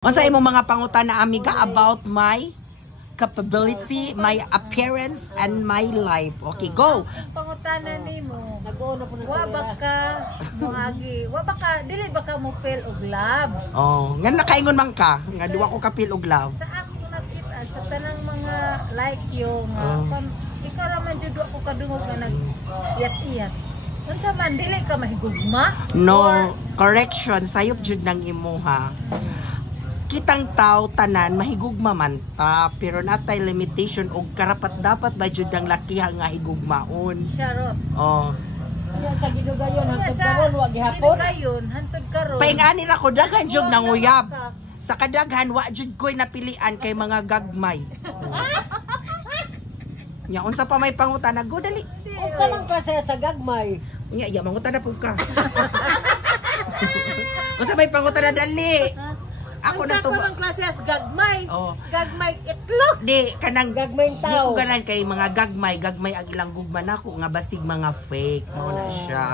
Unsa imong mga pangutana amiga about my capability, my appearance, and my life? Okay, go! Pangutana nimo, wa baka moagi, wa baka dili baka mo feel og love. Oh, nga nakaingon man ka, nga duwa ko kapil og love. Sa ako nakita sa tanang mga like you nga ikaw ra man jud ako kadungog nga nag-iyat-iyat. Unsa man dili ka mahigugma? No, correction, sayop jud nang imuha. Kitang tao tanan mahigugma man ta, pero natay limitation og karapat dapat ba jud ang lakiha nga higugmaon. Charot. Oh. Sa gidugayon hangtod karon wa gihapon. Gidugayon hangtod karon. Paingani na ko daghan jud nanguyab. Sa kadaghan wa jud koy napilian kay mga gagmay. Nya unsa pa may pangutana go dali. Unsa man klase sa gagmay? Nya iya mangutana pud ka. Unsa may pangutana dali? Ako na to. Unsa ko klase as gagmay? Oh. Gagmay itlog. Di kanang Gagmayng di tao. ko ganan kay mga gagmay ang ilang gugma nako nga basig mga fake mao na siya.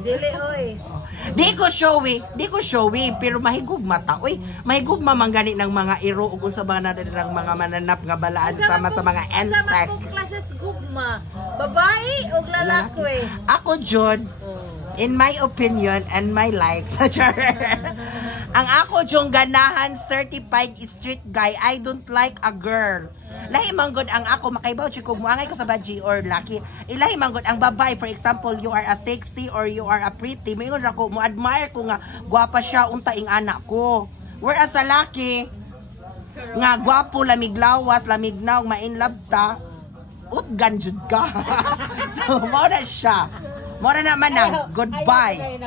Dili oy. Di ko showy pero mahigugma ta. Uy, mahigugma man gani ng mga iro ug unsa ba na ng mga mananap nga balaan sama sa mga insect. Unsa man klase as gugma? Babae o lalaki? Ako jud in my opinion and my likes. Ang ako jung ganahan certified street guy, I don't like a girl. Lahi manggod ang ako makaibaw si kung muangay ko sa baji or laki. Ilahi manggod ang babae, for example, you are a sexy or you are a pretty. Mayroon ako mo admire ko nga gwapa siya unta ing anak ko. Whereas sa laki nga gwapo, lamig lawas, lamig naw, ma-inlove ta, utgan jud ka. So, mo na siya. Mo na naman ang goodbye.